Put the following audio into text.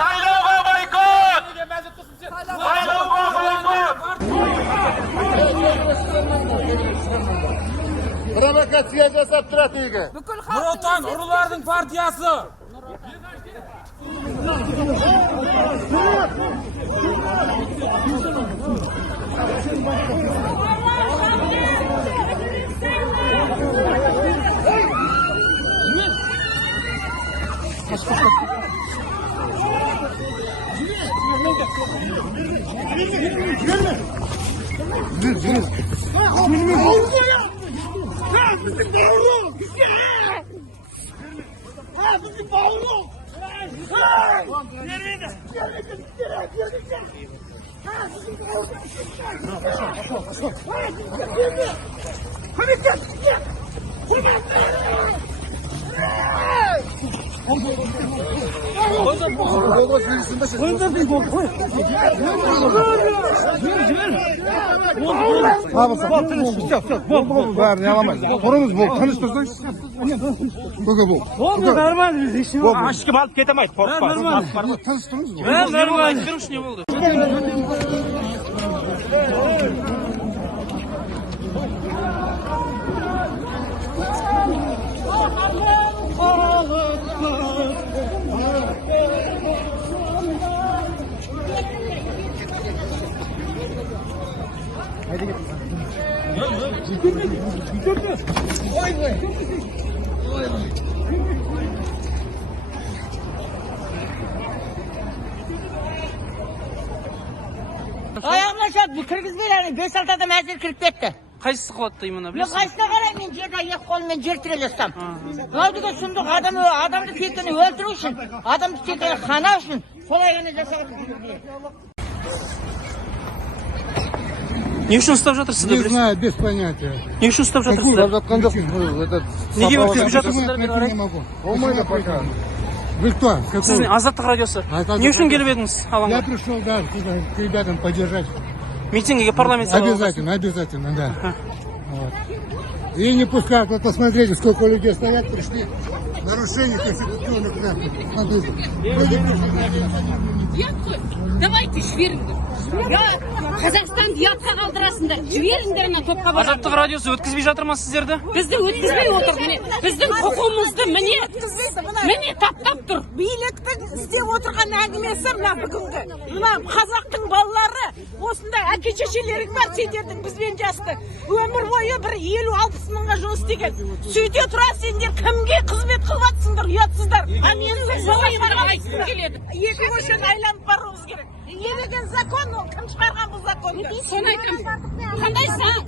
Saylovga boykot! Saylovga boykot! Provokatsiya jasab turadi. Nur Otan urug'larning partiyasi. Bari yalamayız. Sorumuz bu. Tanıştırsak. Bu. Oldu vermedi. Aşkım alıp ketemeyiz. Tanıştınız mı? Vermedi. Kırmış ne oldu? Ayağımlaşat, Kırgızlar'ın 5-6 adam hazır kırıp gitti. Qaysi qilyapti imini Yok bilasizmi? kaçta qarayım men yerda yak qo'lmen jer tirelesam. Nodiga sunduq adamni ketini o'ldirish uchun, adamni ketini xana uchun so'laygani jasadi. Ne uchun istab o'tirsizlar? Не знаю, без понятия. Ne uchun istab o'tirsizlar? Nega o'tkazib o'tirsizlar? Не могу. Вы кто? Sizni Azadlik radiosi. Ne uchun kelib edingiz? Я пришел, да, к ребятам поддержать. Mitingiga parlament saylovida. Обязательно, да. Вот. И не пускают, вот посмотрите, сколько людей стоят, пришли. Нарушение конституционных прав. Смотрите. Давайте жіберіңдер. Қазақстанды ұятқа қалдырасыңдар. Жіберіңдер ана топқа барады. Azadlik radiosi o'tkazбей жатыр ма сіздерді? Бізді өткізбей отыр. Міне, біздің құқығымызды міне таптап тұр. Биліктің істеп отырған әңгімесі мына бүгінгі. Мына қазақтың балалары осындай әке-шешелерің бар сендердің бізбен жасты. Өмір бойы бір 50-60 мыңға жұмыс істеген. Сөйте тұра сендер кімге қызмет қылып жатсыңдар, ұятсыздар. А менің солайға айтқым келеді. Екі көшені айланып баруымыз керек. Не деген закон ол? Кім шығарған бұл закон? Соны айтам. Қандай заң?